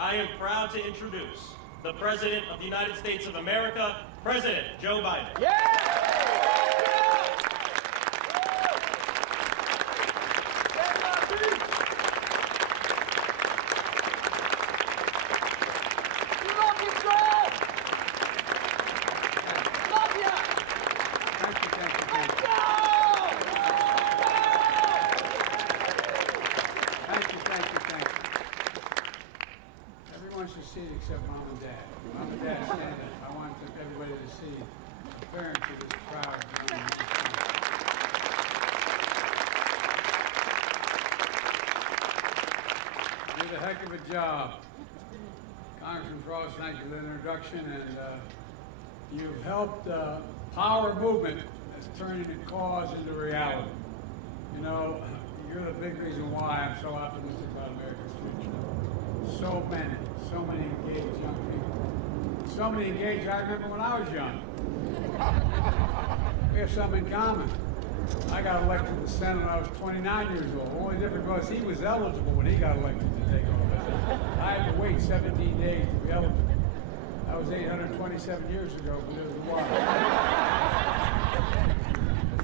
I am proud to introduce the President of the United States of America, President Joe Biden. Everyone should see it except Mom and Dad. Mom and Dad, stand up. I want everybody to see the parents of this proud young man. You did a heck of a job. Congressman Frost, thank you for the introduction, and you've helped power movement that's turning a cause into reality. You know, you're the big reason why I'm so optimistic about America's future. So many engaged young people. So many engaged, I remember when I was young. We have something in common. I got elected to the Senate when I was 29 years old. The only difference was he was eligible when he got elected to take office. I had to wait 17 days to be eligible. That was 827 years ago, but it was a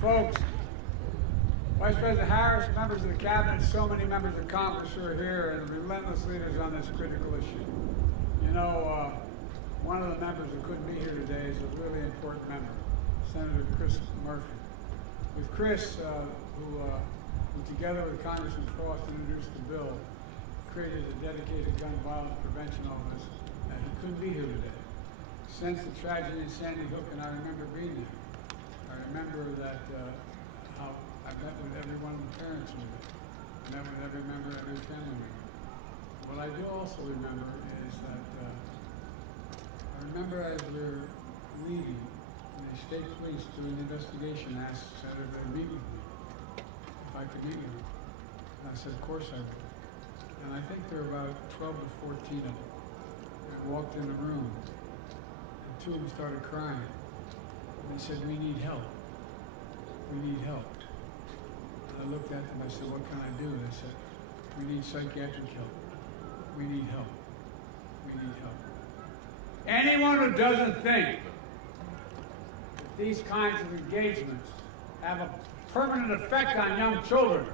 while. Folks, Vice President Harris, members of the Cabinet, so many members of Congress who are here, and relentless leaders on this critical issue. You know, one of the members who couldn't be here today is a really important member, Senator Chris Murphy. With Chris, who together with Congressman Frost introduced the bill, created a dedicated gun violence prevention office, and he couldn't be here today. Since the tragedy in Sandy Hook, and I remember being there, I remember that how I met with every one of the parents in it. I met with every member, every family member. What I do also remember is that I remember as we were leaving, the state police doing the investigation asked Senator to meet with me, if I could meet with him. And I said, of course I would. And I think there were about 12 to 14 of them. I walked in the room, and two of them started crying. And they said, we need help. We need help. And I looked at them, I said, what can I do? They said, we need psychiatric help. We need help. We need help. Anyone who doesn't think that these kinds of engagements have a permanent effect on young children,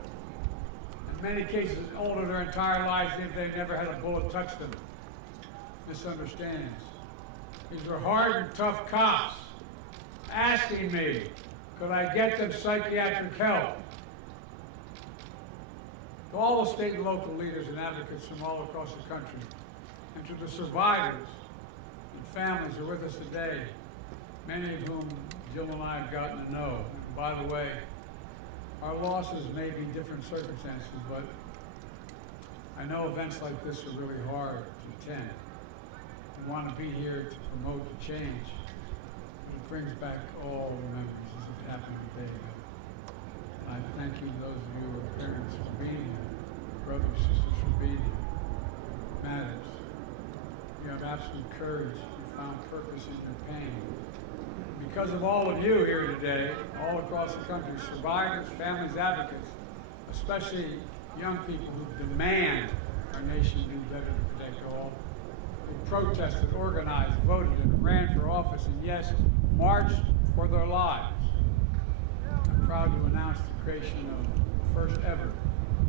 in many cases older their entire lives if they never had a bullet touch them, misunderstands. These are hard and tough cops asking me, could I get them psychiatric help? To all the state and local leaders and advocates from all across the country, and to the survivors and families who are with us today, many of whom Jill and I have gotten to know. And by the way, our losses may be different circumstances, but I know events like this are really hard to attend. We want to be here to promote the change, but it brings back all the memories as it happened today. I thank you, those of you who are parents, for being here, brothers and sisters for being here. It matters. You have absolute courage. You found purpose in your pain. Because of all of you here today, all across the country, survivors, families, advocates, especially young people who demand our nation do better to protect all, who protested, organized, voted, and ran for office, and yes, marched for their lives. I'm proud to announce the creation of the first ever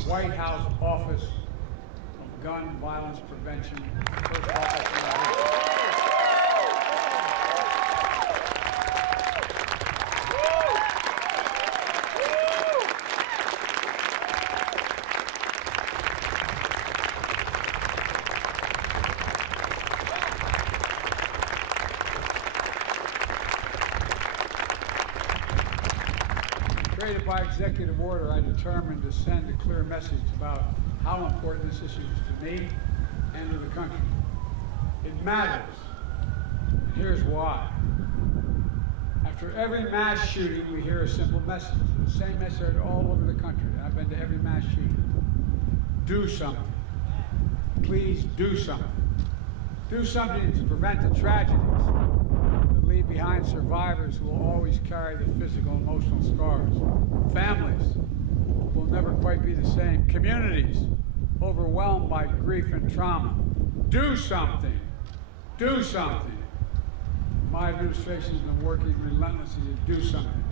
White House Office of Gun Violence Prevention. First office in our history. Created by executive order, I determined to send a clear message about how important this issue is to me and to the country. It matters, and here's why. After every mass shooting, we hear a simple message. The same message all over the country. I've been to every mass shooting. Do something. Please do something. Do something to prevent the tragedies that leave behind survivors who will always carry the physical and emotional scars. Families will never quite be the same. Communities overwhelmed by grief and trauma. do something. Do something. My administration has been working relentlessly to do something.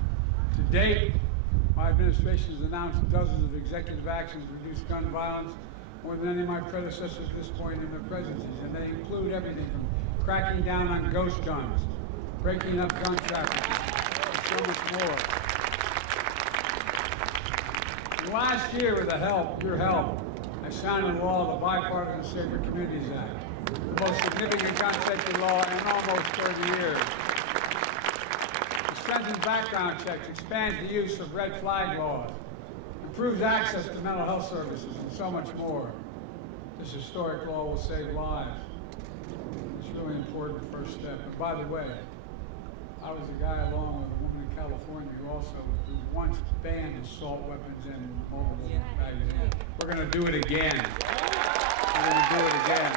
To date, my administration has announced dozens of executive actions to reduce gun violence, more than any of my predecessors at this point in their presidencies, and they include everything from cracking down on ghost guns, breaking up gun trafficking, and so much more. And last year, with your help, I signed into law the Bipartisan Safer Communities Act, the most significant gun safety law in almost 30 years. It strengthens background checks, expands the use of red flag laws, improves access to mental health services, and so much more. This historic law will save lives. It's a really important first step. And by the way, I was a guy along with a woman in California who once banned assault weapons and mobile magazines. We're going to do it again. We're going to do it again.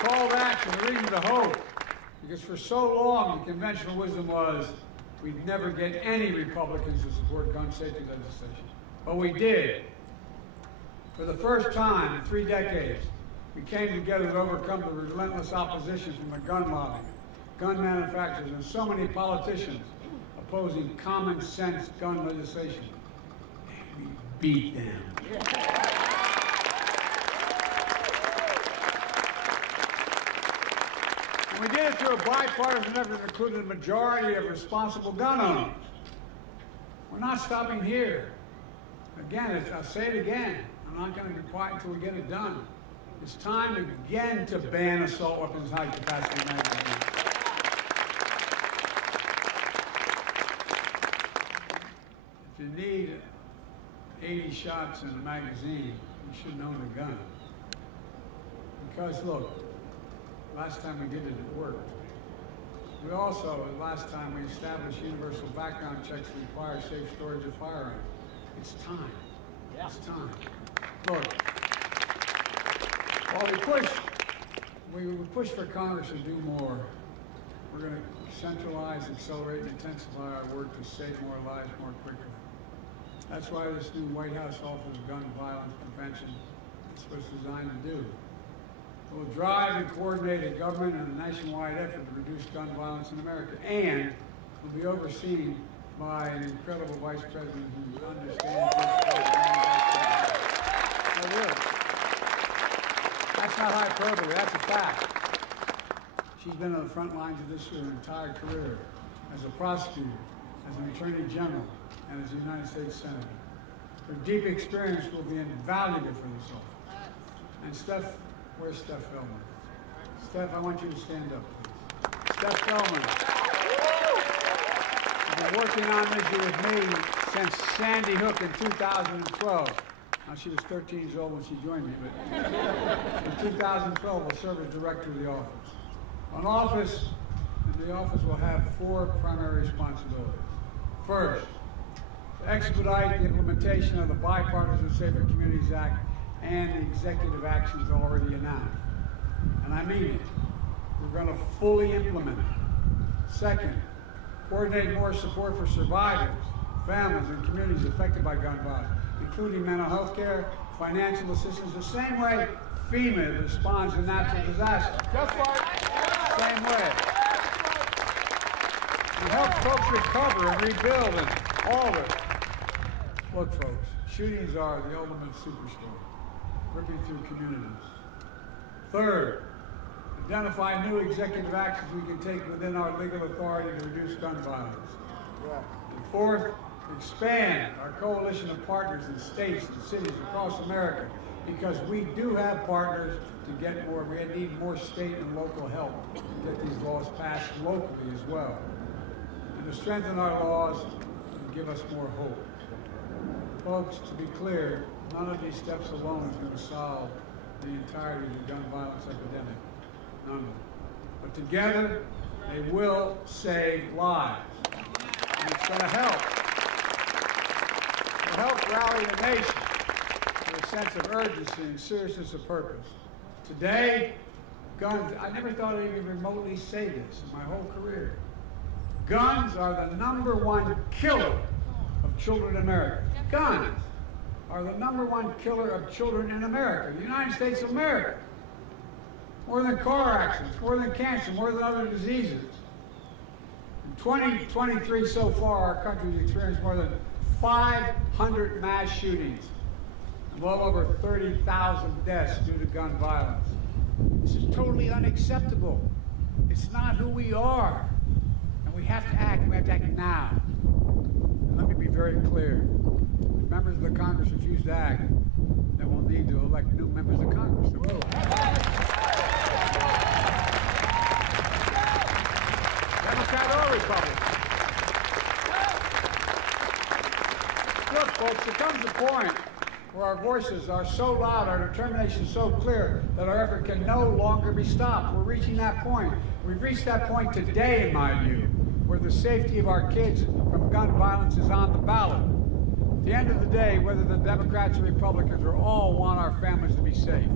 Call to action, reason to hope. Because for so long, the conventional wisdom was we'd never get any Republicans to support gun safety legislation. But we did. For the first time in 3 decades, we came together to overcome the relentless opposition from the gun lobby, gun manufacturers, and so many politicians opposing common sense gun legislation. And we beat them. And we did it through a bipartisan effort that included a majority of responsible gun owners. We're not stopping here. Again, I'll say it again. I'm not going to be quiet until we get it done. It's time again to ban assault weapons and high-capacity magazines. If you need 80 shots in a magazine, you shouldn't own a gun. Because look, last time we did it, it worked. We also, last time we established universal background checks that require safe storage of firearms. It's time. Yeah. It's time. Look, while we push for Congress to do more, we're going to centralize, accelerate, and intensify our work to save more lives more quickly. That's why this new White House Office of Gun Violence Prevention is what it's designed to do. It will drive and coordinate a government and a nationwide effort to reduce gun violence in America, and will be overseen by an incredible Vice President who understands this. No, really. That's not hyperbole, that's a fact. She's been on the front lines of this her entire career as a prosecutor, as an attorney general, and as a United States Senator. Her deep experience will be invaluable for this office. And Steph, where's Steph Feldman? Steph, I want you to stand up, please. Steph Feldman. You've been working on this with me since Sandy Hook in 2012. Now, she was 13 years old when she joined me, but in 2012, will serve as director of the office. The office will have 4 primary responsibilities. First, to expedite the implementation of the Bipartisan Safer Communities Act and the executive actions already announced. And I mean it. We're going to fully implement it. Second, coordinate more support for survivors, families, and communities affected by gun violence, including mental health care, financial assistance, the same way FEMA responds to natural disasters. Just like same way. We help folks recover and rebuild and all of it. Look, folks, shootings are the ultimate superstar, ripping through communities. Third, identify new executive actions we can take within our legal authority to reduce gun violence. And fourth, expand our coalition of partners in states and cities across America, because we do have partners to get more. We need more state and local help to get these laws passed locally as well. And to strengthen our laws and give us more hope. Folks, to be clear, none of these steps alone is going to solve the entirety of the gun violence epidemic. None of them. But together, they will save lives. And it's going to help. It'll help rally the nation to a sense of urgency and seriousness of purpose. Today, guns, I never thought I'd even remotely say this in my whole career. Guns are the #1 killer of children in America. Guns. are the #1 killer of children in America, the United States of America. More than car accidents, more than cancer, more than other diseases. In 2023 so far, our country has experienced more than 500 mass shootings and well over 30,000 deaths due to gun violence. This is totally unacceptable. It's not who we are. And we have to act, and we have to act now. And let me be very clear. If members of the Congress refuse to act, then we'll need to elect new members of Congress. Democrat or Republican. Look, folks, there comes a point where our voices are so loud, our determination so clear, that our effort can no longer be stopped. We're reaching that point. We've reached that point today, in my view, where the safety of our kids from gun violence is on the ballot. At the end of the day, whether the Democrats or Republicans, we all want our families to be safe.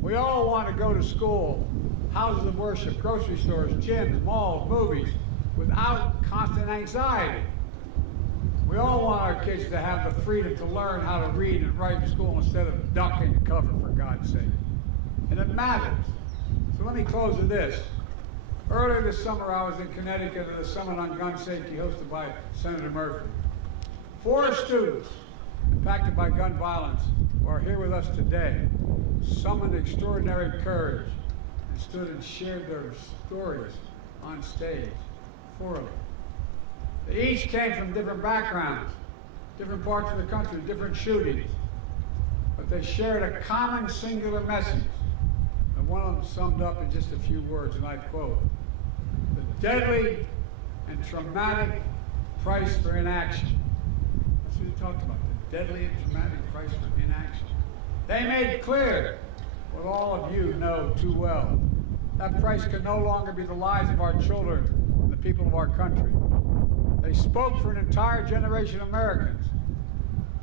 We all want to go to school, houses of worship, grocery stores, gyms, malls, movies, without constant anxiety. We all want our kids to have the freedom to learn how to read and write in school instead of ducking cover, for God's sake. And it matters. So let me close with this. Earlier this summer, I was in Connecticut at a summit on gun safety hosted by Senator Murphy. 4 students impacted by gun violence who are here with us today summoned extraordinary courage and stood and shared their stories on stage. 4 of them. They each came from different backgrounds, different parts of the country, different shootings. But they shared a common singular message. And one of them summed up in just a few words, and I quote, "The deadly and traumatic price for inaction." That's what he talked about, the deadly and traumatic price for inaction. They made clear what all of you know too well. That price can no longer be the lives of our children and the people of our country. They spoke for an entire generation of Americans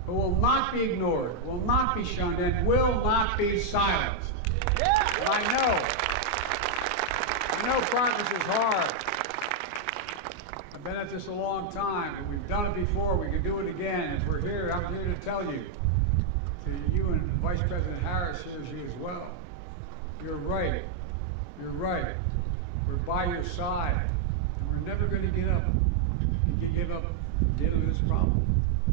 who will not be ignored, will not be shunned, and will not be silenced. And I know progress is hard. I've been at this a long time, and we've done it before. We can do it again. As we're here, I'm here to tell you, to you and Vice President Harris hears you as well. You're right. You're right. We're by your side, and we're never going to get up. You can give up dealing with this problem.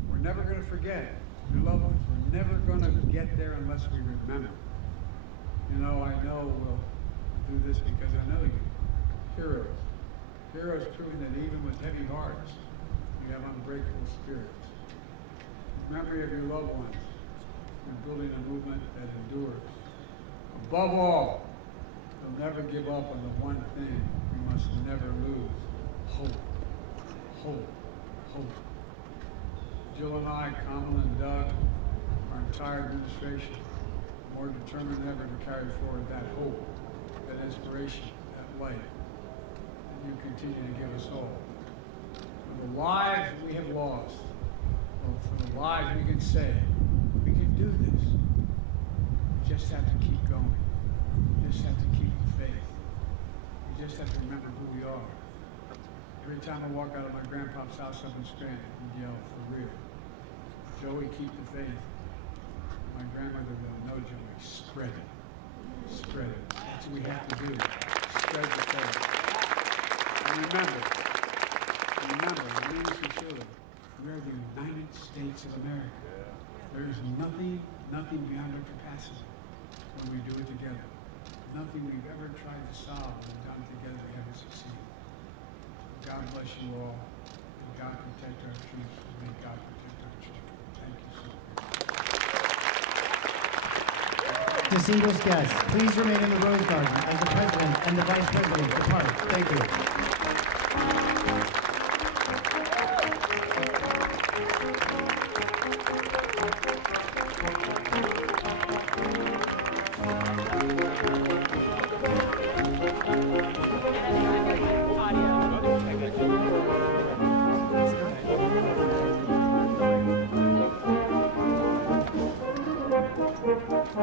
We're never going to forget your loved ones. We're never going to get there unless we remember. You know, I know we'll do this because I know you. Heroes. Heroes proving that even with heavy hearts, you have unbreakable spirits. In memory of your loved ones, we're building a movement that endures. Above all, we'll never give up on the one thing we must never lose: hope. Hope. Hope. Jill and I, Kamala and Doug, our entire administration, more determined than ever to carry forward that hope, that inspiration, that light that you continue to give us all. For the lives we have lost, or for the lives we can save, we can do this. We just have to keep going. We just have to keep the faith. We just have to remember who we are. Every time I walk out of my grandpa's house up in Scranton, he'd yell, "For real. Joey, keep the faith." My grandmother would know, Joey, spread it. Spread it. That's what we have to do. Spread the faith. And remember, really sincerely, we are the United States of America. There is nothing beyond our capacity when we do it together. Nothing we've ever tried to solve and done together we haven't succeeded. God bless you all. May God protect our troops. May God protect our children. Thank you so much. Distinguished guests, please remain in the Rose Garden as the President and the Vice President depart. Thank you.